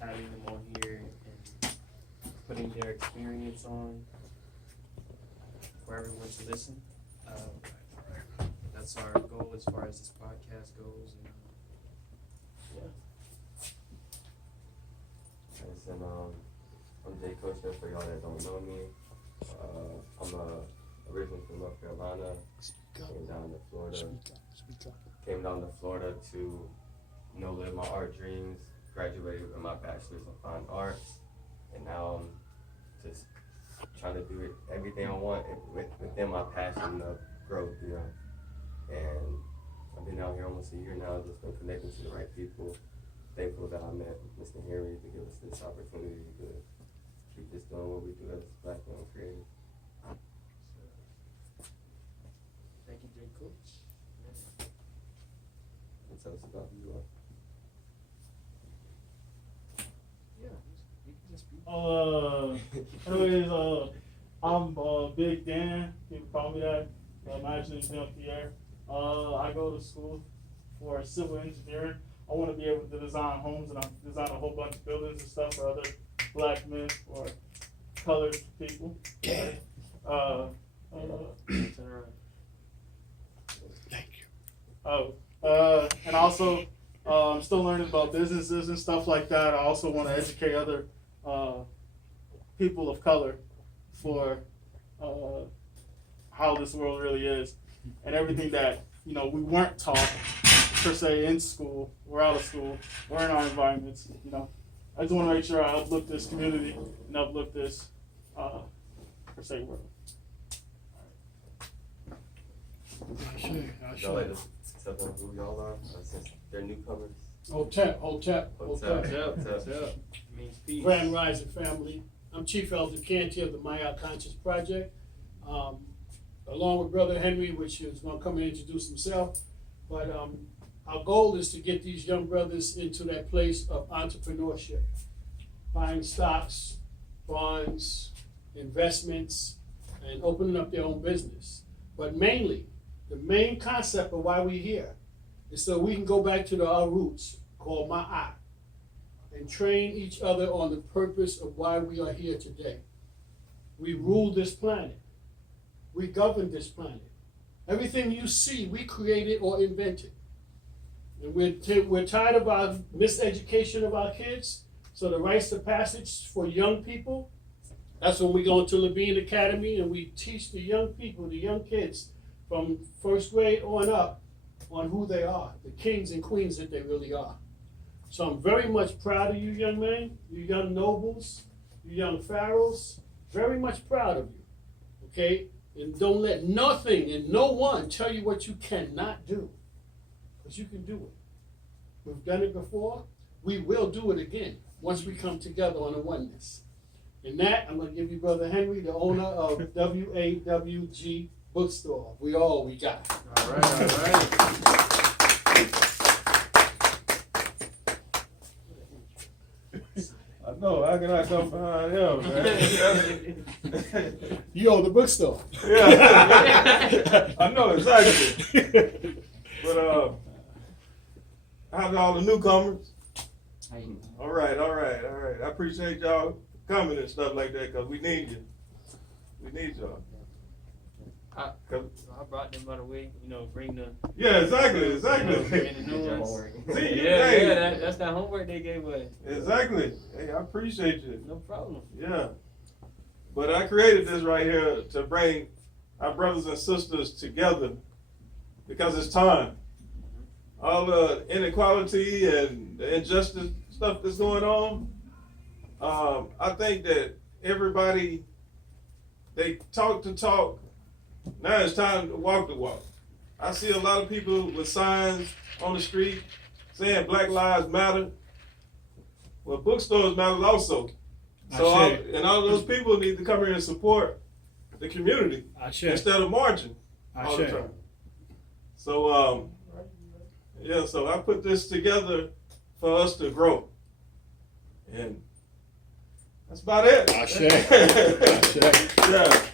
having them on here and putting their experience on for everyone to listen. That's our goal as far as this podcast goes. And, And I'm Jay Kushner, for y'all that don't know me. I'm originally from North Carolina. Came down to Florida. Came down to Florida to live my art dreams. Graduated with my bachelor's in fine arts, and now I'm just trying to do everything I want within my passion of growth, And I've been out here almost a year now, just been connecting to the right people. Thankful that I met Mr. Henry to give us this opportunity to keep this doing what we do as Black young creators. thank you, Jay Coach. And tell us about who you are. Yeah, you can just be. Anyways, I'm Big Dan. People call me that. My actual name is Dan Pierre. I go to school for civil engineering. I want to be able to design homes, and I design a whole bunch of buildings and stuff for other Black men or colored people. Thank you. And also, I'm still learning about businesses and stuff like that. I also want to educate other people of color for how this world really is, and everything that we weren't taught per se in school, or out of school, or in our environments. I just want to make sure I uplift this community and uplift this per se world. Y'all like to tell them who y'all are, since they're newcomers? Hotep. Means peace. Grand Rising family. I'm Chief Elder Canty of the My Out Conscious Project. Along with Brother Henry, which is going to come and introduce himself. But our goal is to get these young brothers into that place of entrepreneurship, buying stocks, bonds, investments, and opening up their own business. But mainly, the main concept of why we're here is so we can go back to our roots, called Ma'at, and train each other on the purpose of why we are here today. We rule this planet. We govern this planet. Everything you see, we created or invented. And we're tired of our miseducation of our kids. So the rites of passage for young people, that's when we go into Levine Academy and we teach the young people, the young kids, from first grade on up, on who they are, the kings and queens that they really are. So I'm very much proud of you young men, you young nobles, you young pharaohs, very much proud of you, okay? And don't let nothing and no one tell you what you cannot do, because you can do it. We've done it before, we will do it again once we come together on a oneness. And that, I'm going to give you Brother Henry, the owner of WAWG bookstore. We got. All right. I know, how can I come behind him, man? You own the bookstore. Yeah, I know exactly. But how's all the newcomers? All right. I appreciate y'all coming and stuff like that, because we need you. We need y'all. I brought them by the way, bring the. Yeah, exactly. Bring the new ones. See, That's the homework they gave us. Exactly. Hey, I appreciate you. No problem. Yeah. But I created this right here to bring our brothers and sisters together, because it's time. All the inequality and the injustice stuff that's going on, I think that everybody, they talk the talk. Now it's time to walk the walk. I see a lot of people with signs on the street saying Black Lives Matter. Well, bookstores matter also. So all those people need to come here and support the community instead of marching all the time. So so I put this together for us to grow, and that's about it. Yeah.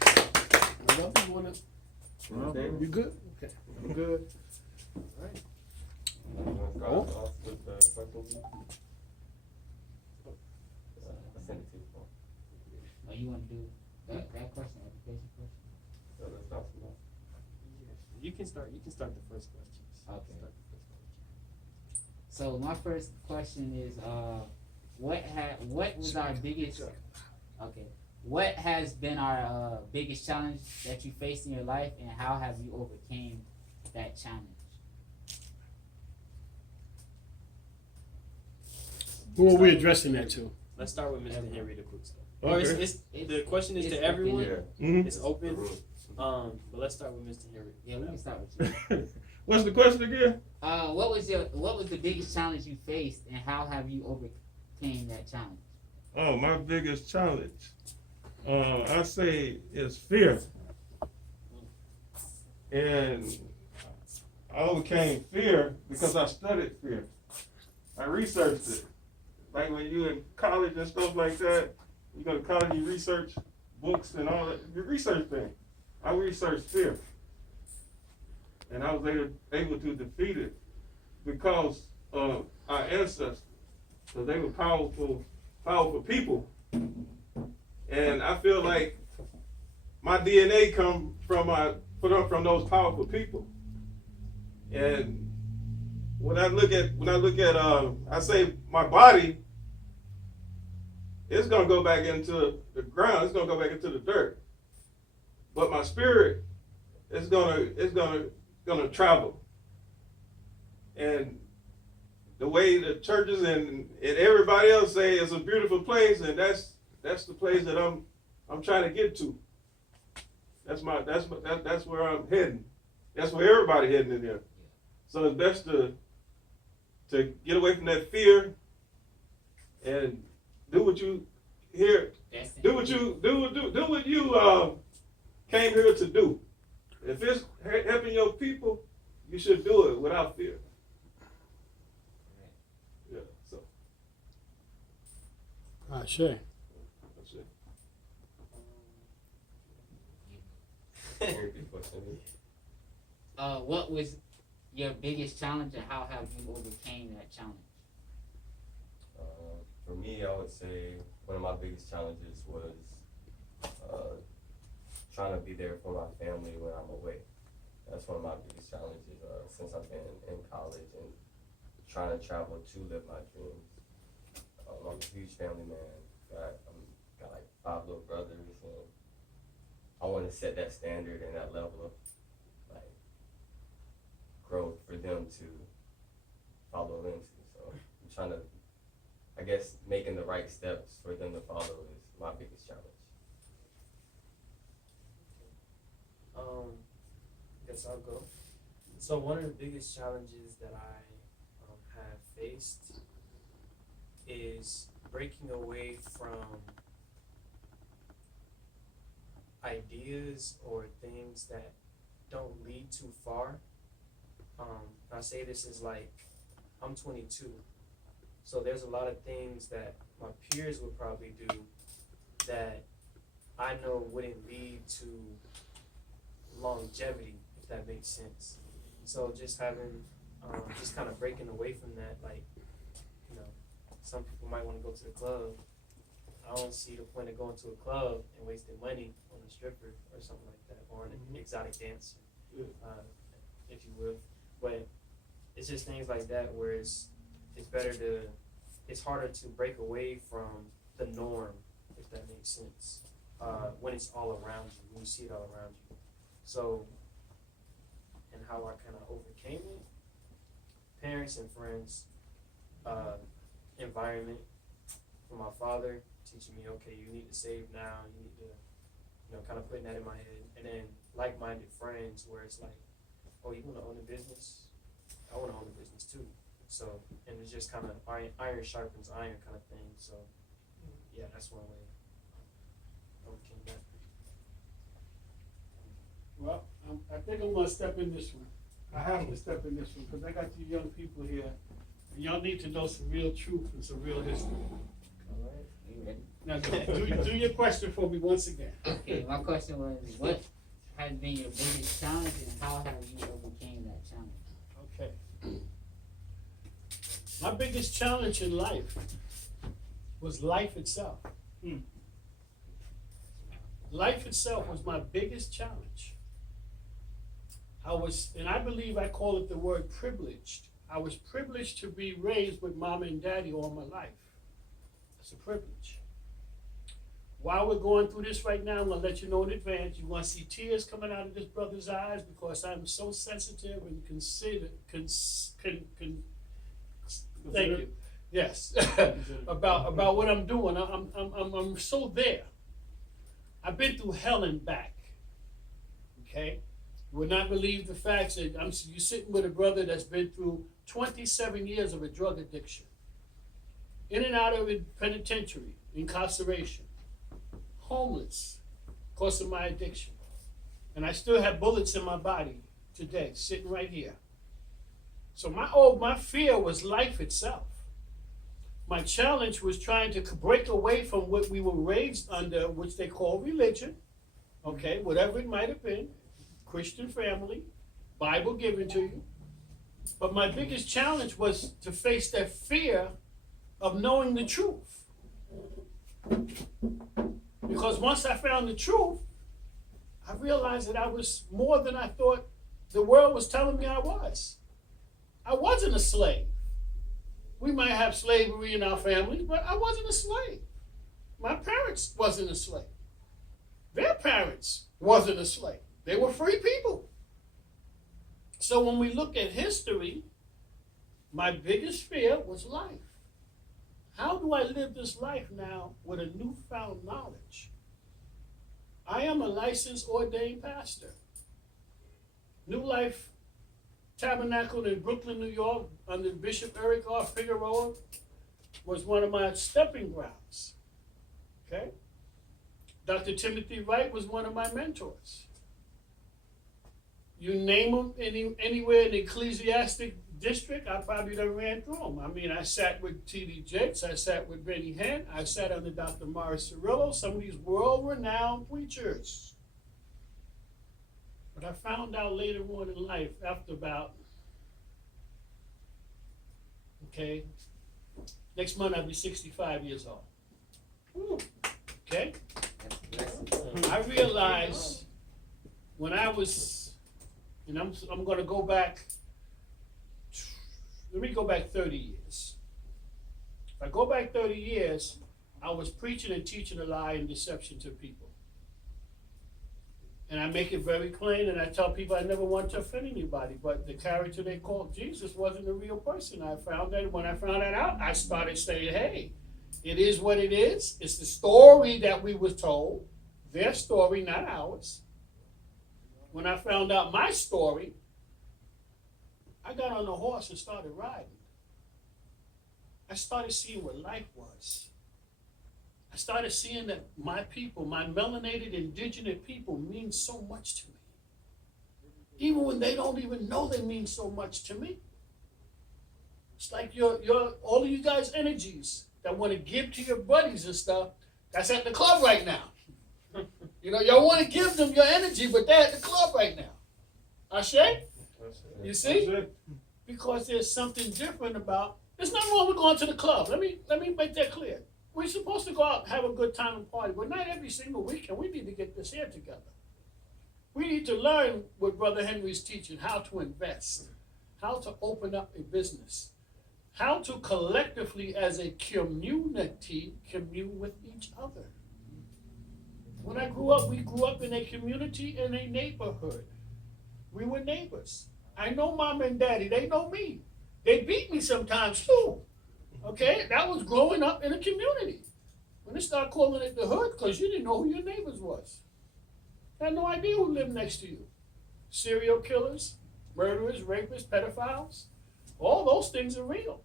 You good? Okay. I'm good. can start the first questions. Okay. Start the first question. So my first question is, what was our biggest? Okay. What has been our biggest challenge that you faced in your life, and how have you overcame that challenge? Who are we addressing that to? Let's start with Mr. Henry the bookstore. Okay. Or the question is it's to everyone. Yeah. Mhm. It's open. But let's start with Mr. Henry. Yeah, we can start with you. What's the question again? What was the biggest challenge you faced, and how have you overcame that challenge? Oh, my biggest challenge, I say, is fear. And I overcame fear because I studied fear. I researched it. Like when you're in college and stuff like that, you go to college, you research books and all that. You research things. I researched fear. And I was able to defeat it because of our ancestors. So they were powerful people. And I feel like my DNA come from those powerful people. And when I look at I say my body, it's gonna go back into the ground. It's gonna go back into the dirt. But my spirit is gonna travel. And the way the churches and everybody else say it's a beautiful place, and that's the place that I'm trying to get to. That's where I'm heading. That's where everybody heading in there. So it's best to get away from that fear and do what you here. Do what you came here to do. If it's helping your people, you should do it without fear. Yeah. So Sure. that's it. Repeat the question. What was your biggest challenge, and how have you overcame that challenge? For me, I would say one of my biggest challenges was trying to be there for my family when I'm away. That's one of my biggest challenges since I've been in college and trying to travel to live my dreams. I'm a huge family man. Got like 5 little brothers, and I want to set that standard and that level of like growth for them to follow into. So I'm trying to, I guess, making the right steps for them to follow is my biggest challenge. Guess I'll go. So one of the biggest challenges that I have faced is breaking away from ideas or things that don't lead too far. I say this is like, I'm 22, so there's a lot of things that my peers would probably do that I know wouldn't lead to longevity, if that makes sense. So just having, just kind of breaking away from that, like, you know, some people might want to go to the club. I don't see the point of going to a club and wasting money on a stripper or something like that, or an exotic dancer, if you will. But it's just things like that where it's harder to break away from the norm, if that makes sense, when it's all around you, when you see it all around you. So, and how I kind of overcame it, parents and friends, environment, from my father teaching me, okay, you need to save now, you need to, you know, kind of putting that in my head, and then like-minded friends where it's like, oh, you want to own a business? I want to own a business too. So, and it's just kind of iron sharpens iron kind of thing. So, yeah, that's one way I overcame that. Well, I think I'm gonna step in this one. I have to step in this one because I got you young people here, and y'all need to know some real truth and some real history. All right, you ready? Now, do your question for me once again. Okay, my question was, what has been your biggest challenge, and how have you overcame that challenge? Okay. My biggest challenge in life was life itself. Life itself was my biggest challenge. and I believe I call it the word privileged. I was privileged to be raised with mama and daddy all my life. It's a privilege. While we're going through this right now, I'm going to let you know in advance, you're going to see tears coming out of this brother's eyes because I'm so sensitive and thank you. Yes, about what I'm doing. I'm so there. I've been through hell and back. Okay, you would not believe the facts that you're sitting with a brother that's been through 27 years of a drug addiction, in and out of penitentiary, incarceration, homeless, because of my addiction, and I still have bullets in my body today, sitting right here. So my fear was life itself. My challenge was trying to break away from what we were raised under, which they call religion, okay, whatever it might have been, Christian family, Bible given to you. But my biggest challenge was to face that fear of knowing the truth. Because once I found the truth, I realized that I was more than I thought the world was telling me I was. I wasn't a slave. We might have slavery in our families, but I wasn't a slave. My parents wasn't a slave. Their parents wasn't a slave. They were free people. So when we look at history, my biggest fear was life. How do I live this life now with a newfound knowledge? I am a licensed ordained pastor. New Life Tabernacle in Brooklyn, New York, under Bishop Eric R. Figueroa, was one of my stepping grounds. Okay? Dr. Timothy Wright was one of my mentors. You name them anywhere in the ecclesiastic district, I probably done ran through them. I mean, I sat with T.D. Jakes, I sat with Benny Hinn, I sat under Dr. Morris Cirillo, some of these world-renowned preachers. But I found out later on in life, after about, next month I'll be 65 years old. Ooh, okay? I realized when I was, and I'm going to go back, let me go back 30 years. If I go back 30 years, I was preaching and teaching a lie and deception to people. And I make it very plain, and I tell people I never want to offend anybody, but the character they called Jesus wasn't a real person. I found that when I found that out, I started saying, hey, it is what it is. It's the story that we were told, their story, not ours. When I found out my story, I got on a horse and started riding. I started seeing what life was. I started seeing that my people, my melanated indigenous people, mean so much to me. Even when they don't even know they mean so much to me. It's like all of you guys' energies that want to give to your buddies and stuff, that's at the club right now. You know, y'all want to give them your energy, but they're at the club right now. Ashe? You see? Because there's something different about, there's nothing wrong with going to the club. Let me make that clear. We're supposed to go out and have a good time and party, but not every single weekend. We need to get this here together. We need to learn what Brother Henry's teaching, how to invest, how to open up a business, how to collectively as a community commune with each other. When I grew up, we grew up in a community, in a neighborhood. We were neighbors. I know mom and daddy, they know me. They beat me sometimes too. Okay, that was growing up in a community. When they started calling it the hood, because you didn't know who your neighbors was. You had no idea who lived next to you. Serial killers, murderers, rapists, pedophiles, all those things are real.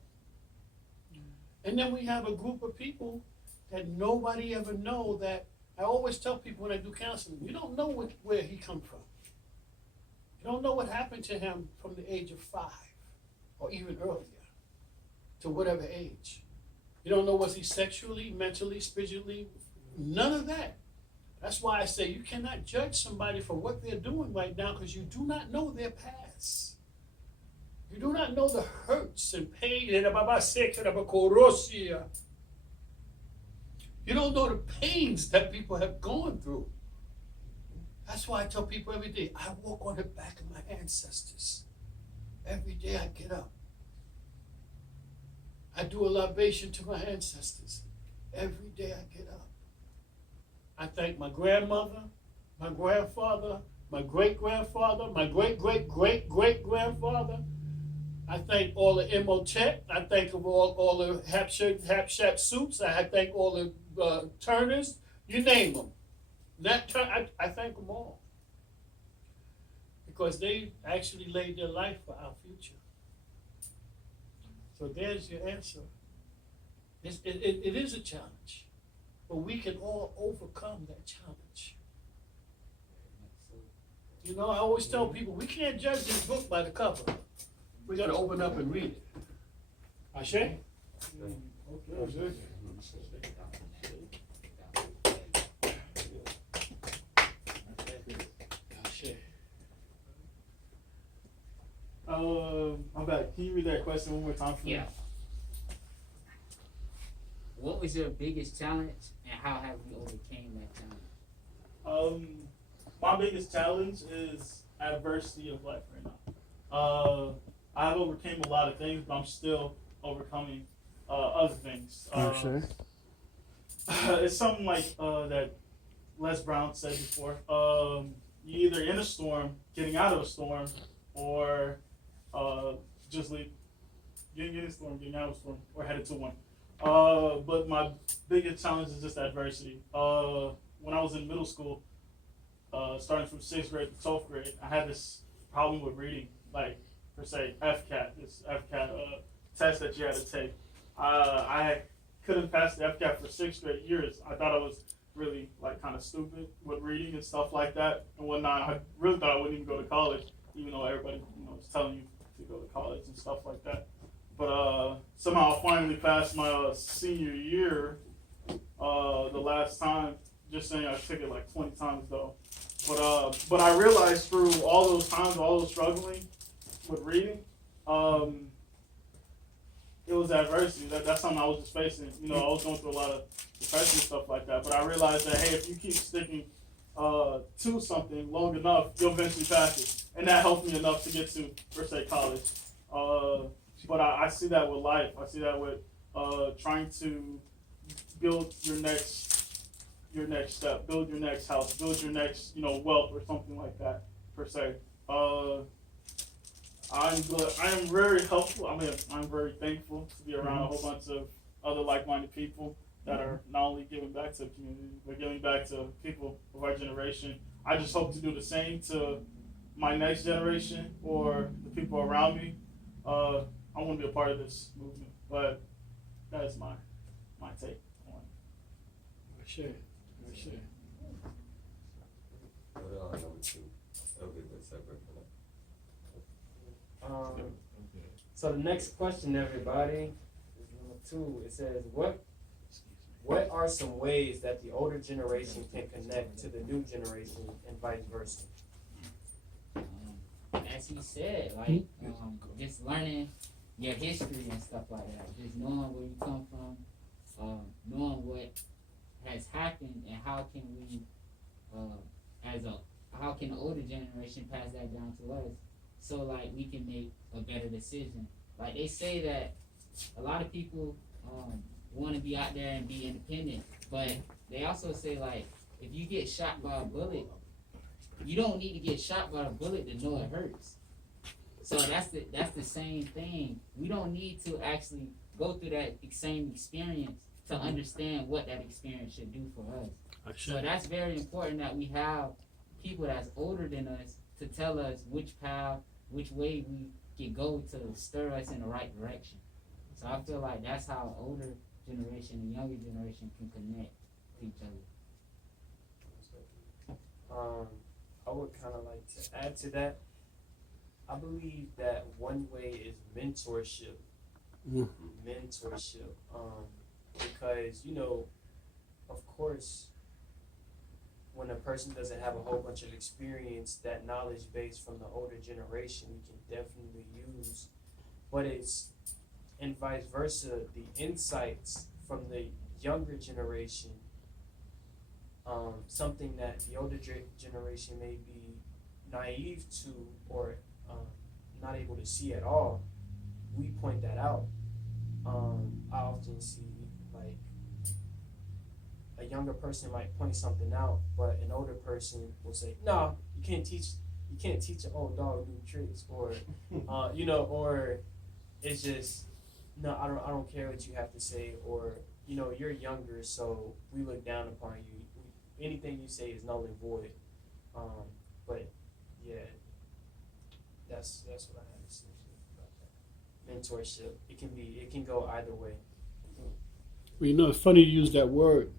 And then we have a group of people that nobody ever know that, I always tell people when I do counseling, you don't know where he come from. You don't know what happened to him from the age of 5 or even earlier to whatever age. You don't know, was he sexually, mentally, spiritually, none of that. That's why I say you cannot judge somebody for what they're doing right now because you do not know their past. You do not know the hurts and pain. You don't know the pains that people have gone through. That's why I tell people every day, I walk on the back of my ancestors. Every day I get up. I do a libation to my ancestors. Every day I get up. I thank my grandmother, my grandfather, my great-grandfather, my great-great-great-great-grandfather. I thank all the Imhotep. I thank all the Hatshepsuts. I thank all the Turners. You name them. I thank them all. Because they actually laid their life for our future. So there's your answer. It is a challenge. But we can all overcome that challenge. You know, I always tell people, we can't judge this book by the cover. We got to open up and read it. Ashe? Okay. Ashe. I'm back. Can you read that question one more time for me? Yeah. What was your biggest challenge, and how have you overcame that challenge? My biggest challenge is adversity of life right now. I've overcame a lot of things, but I'm still overcoming other things. Sure. It's something like that Les Brown said before. You're either in a storm, getting out of a storm, or just getting in a storm, getting out of a storm, or headed to one. But my biggest challenge is just adversity. When I was in middle school, starting from 6th grade to 12th grade, I had this problem with reading, like, per se, this FCAT test that you had to take. I couldn't pass the FCAT for 6 straight years. I thought I was really, like, kind of stupid with reading and stuff like that and whatnot. I really thought I wouldn't even go to college, even though everybody, was telling you to go to college and stuff like that. But somehow I finally passed my senior year the last time. Just saying, I took it like 20 times though. But I realized through all those times, all those struggling with reading, it was adversity. That's something I was just facing. I was going through a lot of depression and stuff like that. But I realized that, hey, if you keep sticking to something long enough, you'll eventually pass it. And that helped me enough to get to, per se, college. But I see that with life. I see that with trying to build your next step, build your next house, build your next, wealth or something like that, per se. I'm very helpful. I'm very thankful to be around a whole bunch of other like-minded people that are not only giving back to the community, but giving back to people of our generation. I just hope to do the same to my next generation or the people around me. I want to be a part of this movement, but that is my take on it. Sure. Number 2. That'll be a good separate for that. So the next question, everybody, is number 2. It says, what are some ways that the older generation can connect to the new generation and vice versa? As he said, like, just learning your history and stuff like that, just knowing where you come from, knowing what has happened, and how can we, how can the older generation pass that down to us, so like we can make a better decision. Like they say that a lot of people want to be out there and be independent, but they also say like if you get shot by a bullet, you don't need to get shot by a bullet to know it hurts. So that's the same thing. We don't need to actually go through that same experience to understand what that experience should do for us. So that's very important that we have people that's older than us to tell us which path, which way we can go to stir us in the right direction. So I feel like that's how older generation and younger generation can connect to each other. I would kind of like to add to that. I believe that one way is mentorship. Mentorship. Because, of course, when a person doesn't have a whole bunch of experience, that knowledge base from the older generation we can definitely use. But it's, and vice versa, the insights from the younger generation something that the older generation may be naive to or not able to see at all, we point that out. I often see like a younger person might point something out, but an older person will say, "No, you can't teach an old dog new tricks," or or it's just, "No, I don't care what you have to say," or you're younger, so we look down upon you. Anything you say is null and void. But yeah, that's what I have to say about that. Mentorship. It can go either way. Well, it's funny you use that word.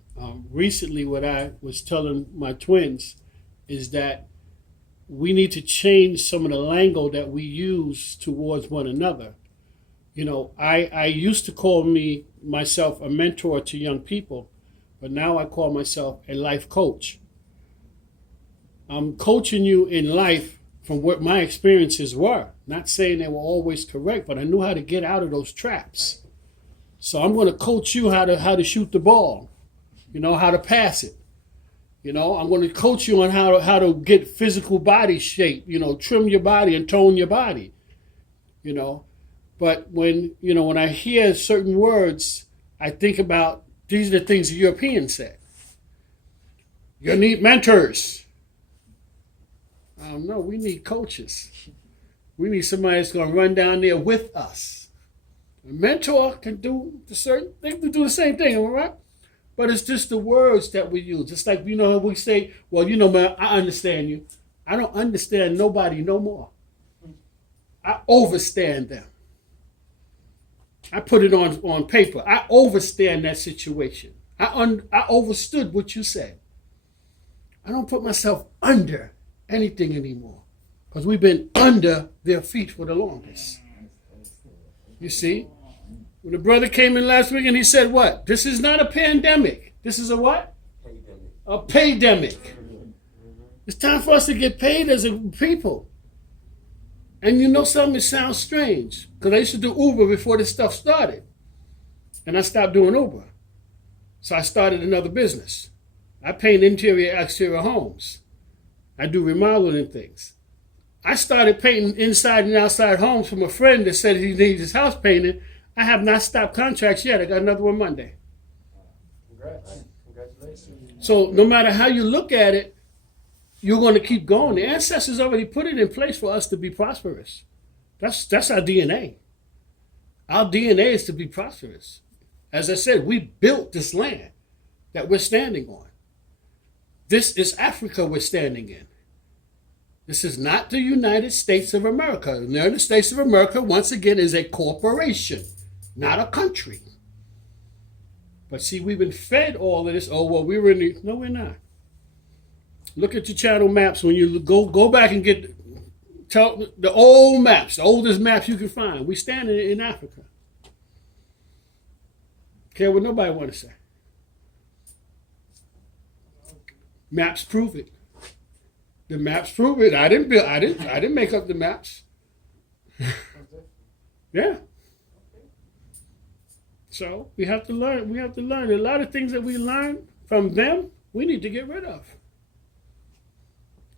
Recently, what I was telling my twins is that we need to change some of the lingo that we use towards one another. I used to call myself a mentor to young people, but now I call myself a life coach. I'm coaching you in life from what my experiences were. Not saying they were always correct, but I knew how to get out of those traps. So I'm going to coach you how to shoot the ball, how to pass it. I'm going to coach you on how to get physical body shape, trim your body and tone your body, But when I hear certain words, I think about these are the things the Europeans said. You need mentors. No, we need coaches. We need somebody that's going to run down there with us. A mentor can do the same thing, all right? But it's just the words that we use. It's like, we say, well, man, I understand you. I don't understand nobody no more. I overstand them. I put it on paper. I overstand that situation. I overstood what you said. I don't put myself under anything anymore because we've been under their feet for the longest. You see? When the brother came in last week and he said what? This is not a pandemic. This is a what? A paydemic. It's time for us to get paid as a people. And something, it sounds strange. Because I used to do Uber before this stuff started. And I stopped doing Uber. So I started another business. I paint interior, exterior homes. I do remodeling things. I started painting inside and outside homes from a friend that said he needs his house painted. I have not stopped contracts yet. I got another one Monday. Congratulations. So no matter how you look at it, you're going to keep going. The ancestors already put it in place for us to be prosperous. That's our DNA. Our DNA is to be prosperous. As I said, we built this land that we're standing on. This is Africa we're standing in. This is not the United States of America. The United States of America, once again, is a corporation, not a country. But see, we've been fed all of this. Oh, well, we were in the... No, we're not. Look at your channel maps. When you go back and get the old maps, the oldest maps you can find. We stand in Africa. Care what nobody want to say. Maps prove it. The maps prove it. I didn't make up the maps. Yeah. So we have to learn. We have to learn. A lot of things that we learn from them, we need to get rid of.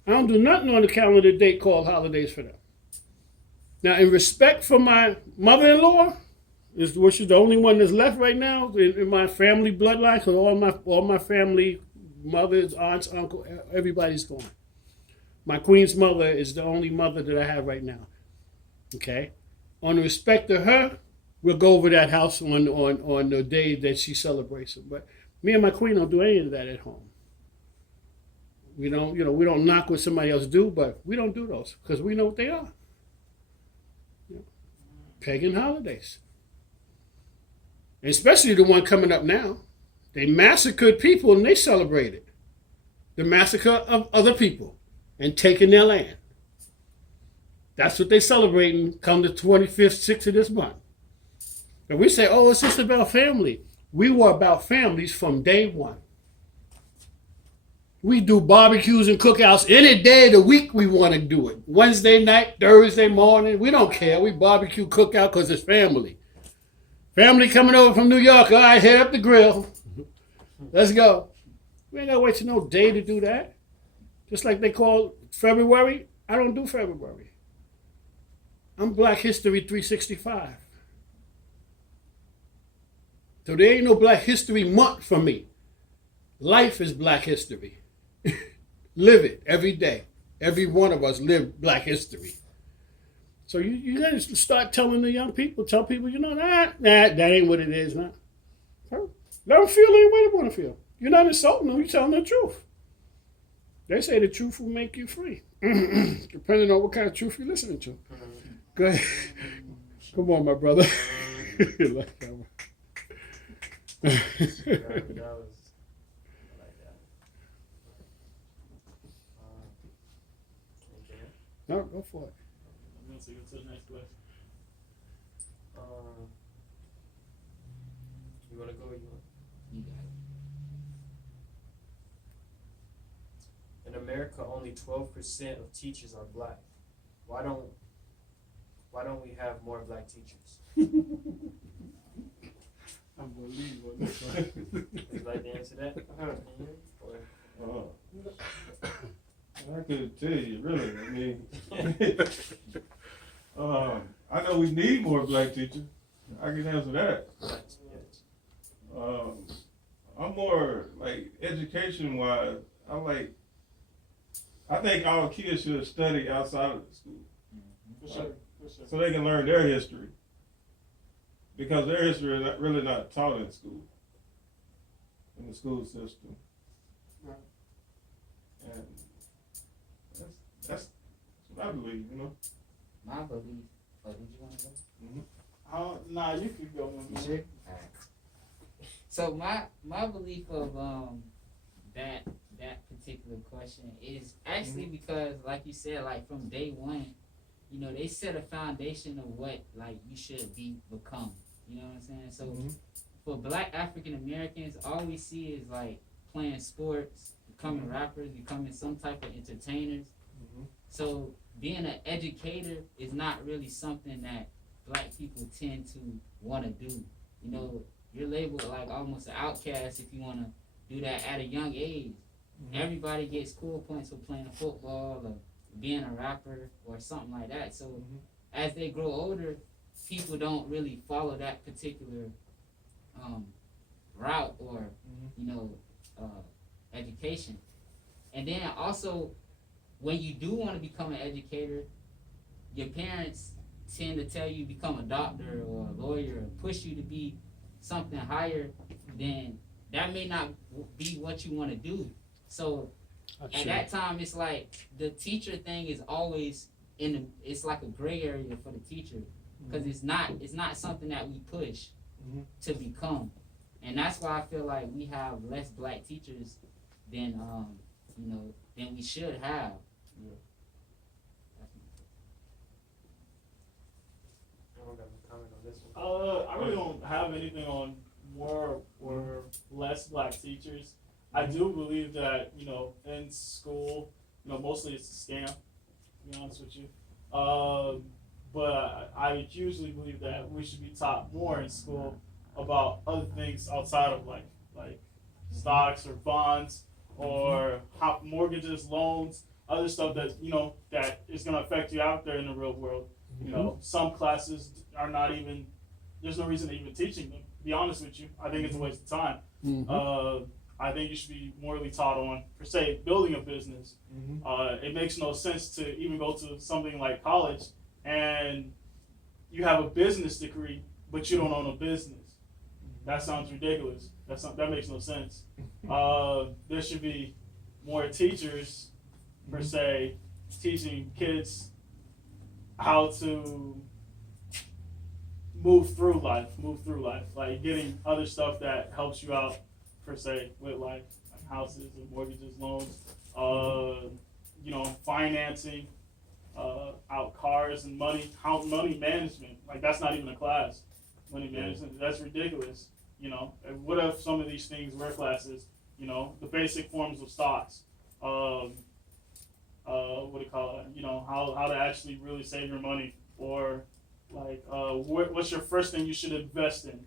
I don't do nothing on the calendar date called holidays for them. Now, in respect for my mother-in-law, which is the only one that's left right now in my family bloodline, because all my family, mothers, aunts, uncle, everybody's gone. My queen's mother is the only mother that I have right now. Okay? On respect to her, we'll go over that house on the day that she celebrates it. But me and my queen don't do any of that at home. We don't knock what somebody else do, but we don't do those because we know what they are. Pagan holidays. And especially the one coming up now. They massacred people and they celebrated the massacre of other people and taking their land. That's what they're celebrating come the 25th, 6th of this month. And we say, oh, it's just about family. We were about families from day one. We do barbecues and cookouts any day of the week we want to do it. Wednesday night, Thursday morning, we don't care. We barbecue, cookout because it's family. Family coming over from New York, all right, head up the grill. Let's go. We ain't gotta wait till no day to do that. Just like they call February, I don't do February. I'm Black History 365. So there ain't no Black History Month for me. Life is Black History. Live it every day. Every one of us live Black History. So you gotta start telling the young people, tell people, that ain't what it is now. Let them feel any way they want to feel. You're not insulting them, you're telling the truth. They say the truth will make you free. Depending on what kind of truth you're listening to. Go ahead. Come on, my brother. No, go for it. I'm going to go to the next question. You want to go or you want? You got it. In America, only 12% of teachers are black. Why don't we have more black teachers? Unbelievable. Would you like to answer that? I could tell you, really. I mean, I know we need more black teachers. I can answer that. I'm more like education-wise. I think our kids should study outside of the school. For sure. So they can learn their history. Because their history is really not taught in school, in the school system. Right. And that's what I believe, My belief. Oh, did you want to go? Nah, you could go with me. Sure. All right. So my belief of that particular question is actually because, like you said, like from day one, they set a foundation of what like you should become. You know what I'm saying? So for Black African Americans, all we see is like playing sports, becoming rappers, becoming some type of entertainers. So being an educator is not really something that Black people tend to want to do. You're labeled like almost an outcast if you want to do that at a young age. Everybody gets cool points for playing football or being a rapper or something like that. So as they grow older, people don't really follow that particular route or education. And then also, when you do want to become an educator, your parents tend to tell you become a doctor or a lawyer or push you to be something higher, then that may not be what you want to do. So at that time, it's like the teacher thing is always it's like a gray area for the teacher because it's not something that we push to become. And that's why I feel like we have less black teachers than than we should have. I don't got no comment on this one. I really don't have anything on more or less black teachers. I do believe that, in school, mostly it's a scam, to be honest with you. But I usually believe that we should be taught more in school about other things outside of like stocks or bonds or mortgages, loans, other stuff that, that is going to affect you out there in the real world. Some classes are not even, there's no reason to even teaching them, to be honest with you. I think it's a waste of time. I think you should be morally taught on, per se, building a business. It makes no sense to even go to something like college and you have a business degree, but you don't own a business. That sounds ridiculous. That makes no sense. There should be more teachers, per se, teaching kids how to move through life, like getting other stuff that helps you out, per se, with life, like houses and mortgages, loans, financing, out cars and money management. Like that's not even a class. Money management, that's ridiculous. And what if some of these things were classes? The basic forms of stocks. What do you call it? How to actually really save your money, or like what's your first thing you should invest in?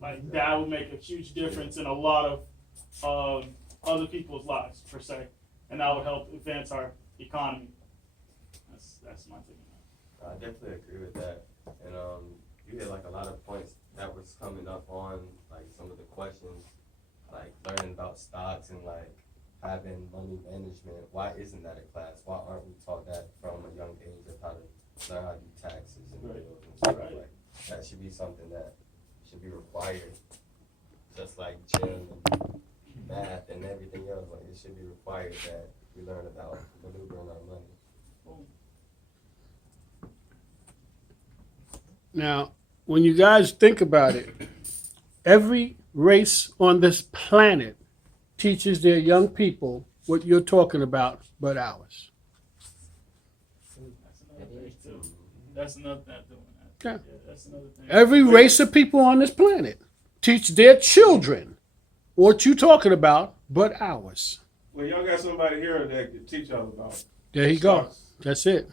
Like that would make a huge difference in a lot of other people's lives per se, and that would help advance our economy. That's my take on I definitely agree with that. And you had like a lot of points that was coming up on like some of the questions, like learning about stocks and like having money management. Why isn't that a class? Why aren't we taught that from a young age of how to learn how to do taxes and Right. bills and stuff Right. like that? Should be something that should be required, just like gym and math and everything else. Like it should be required that we learn about maneuvering our money. Now, when you guys think about it, every race on this planet teaches their young people what you're talking about, but ours. That's another thing too. That's another thing doing that. Yeah. That's another thing. Every race of people on this planet teach their children what you're talking about, but ours. Well, y'all got somebody here that can teach y'all about There you go. stocks, That's it.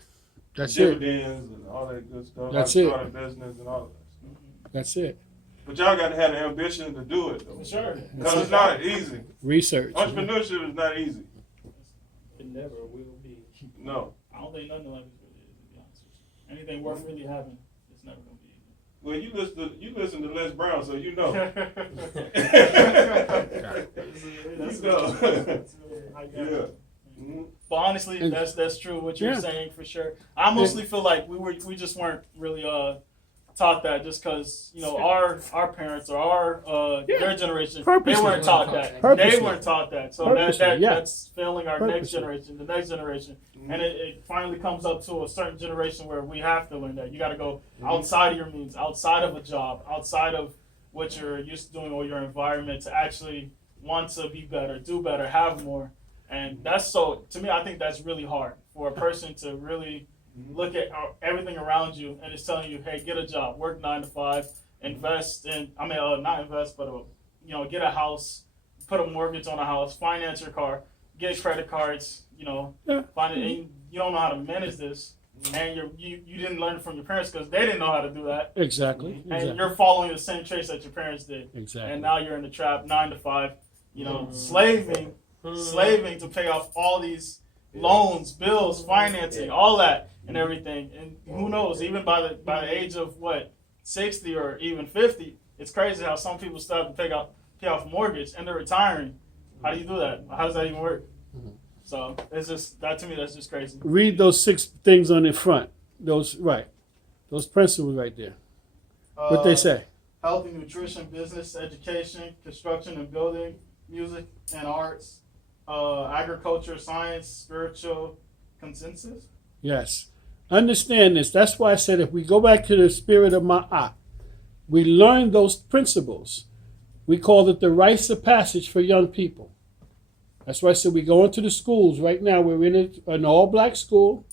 That's it. dividends and all that good stuff. That's like it. starting business and all that. That's it. But y'all got to have the ambition to do it though. For sure. Because it's not easy. Research. Entrepreneurship is not easy. It never will be. No. I don't think nothing like this really is, to be honest with you. Anything worth really having, it's never gonna be easy. Well, you listen to Les Brown, so you know. That's You know. I get Yeah. it. Mhm. But honestly, And- that's true what you're Yeah. saying for sure. I mostly feel like we just weren't really taught that just because our parents or our their generation Purposely. they weren't taught that. Purposely. They weren't taught that. So Purposely, yeah. that's failing our next Purposely. generation, the next generation, and it finally comes up to a certain generation where we have to learn that you got to go outside of your means, outside of a job, outside of what you're used to doing or your environment to actually want to be better, do better, have more. And that's to me, I think that's really hard for a person to really look at everything around you and it's telling you, hey, get a job, work 9 to 5, invest in, not invest, but, get a house, put a mortgage on a house, finance your car, get credit cards, find it, and you don't know how to manage this. And you didn't learn it from your parents because they didn't know how to do that. Exactly. And you're following the same traits that your parents did. Exactly. And now you're in the trap, 9 to 5, slaving to pay off all these loans, bills, financing, all that and everything. And who knows, even by the age of 60 or even 50, it's crazy how some people still have to pay off a mortgage and they're retiring. How do you do that? How does that even work? So it's just that to me that's just crazy. Read those 6 things on the front. Those principles right there. What they say. Health and nutrition, business, education, construction and building, music and arts, agriculture, science, spiritual consensus. Yes. Understand this. That's why I said if we go back to the spirit of Ma'at, we learn those principles. We call it the rites of passage for young people. That's why I said we go into the schools right now. We're in an all-black school.